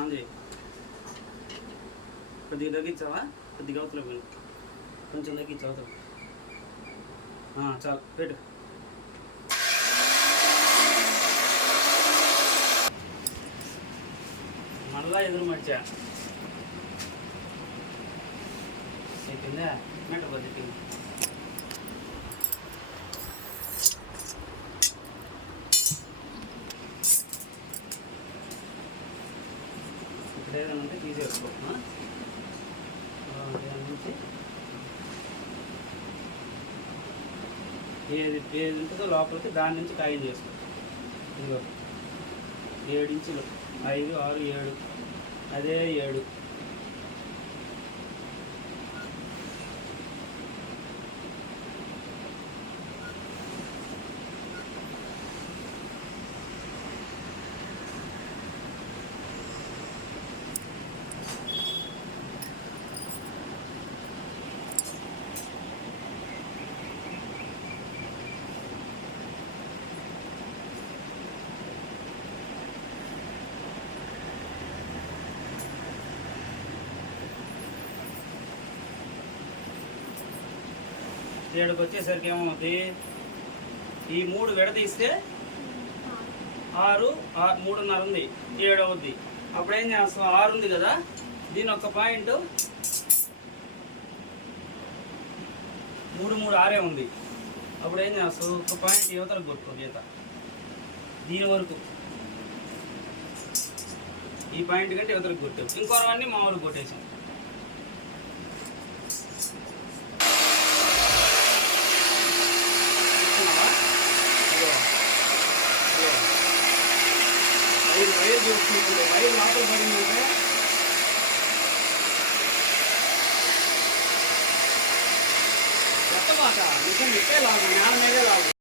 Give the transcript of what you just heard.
అంది కొద్దిగా తగ్గించావా? కొద్దిగా అవతల పోయి కొంచెం తగ్గించు అవతల. చాలు పెట్టు. మళ్ళా ఎదురు మర్చా అయిపోయిందా? మెట పద్ధతి ఇక్కడ ఏదైనా ఉంటే తీసేసుకో. దాని నుంచి ఏది ఉంటుందో లోపలికి దాని నుంచి కాయం చేసుకో. ఇదిగో 7 ఇంచులు, 5, 6, 7, అదే 7. ఏడుకి వచ్చేసరికి ఏమవుతుంది? ఈ 3 విడదీస్తే 6, 3.5 ఉంది, 7 అవుద్ది. అప్పుడు ఏం చేస్తాం? 6 ఉంది కదా, దీని ఒక పాయింట్ 3, 3, 6 ఉంది. అప్పుడు ఏం చేస్తావు? ఒక పాయింట్ యువతలకు కొట్టుకో. గీత దీని వరకు ఈ పాయింట్ కంటే యువతలకు కొట్టావు. ఇంకోవన్నీ మామూలు కొట్టేసాం. వైర్ చూసుకుంటుంది, వైర్ లోపల పడిందంటే ఎత్తమాట నిజం ఇట్టే లాగు, నేల మీదే లాగు.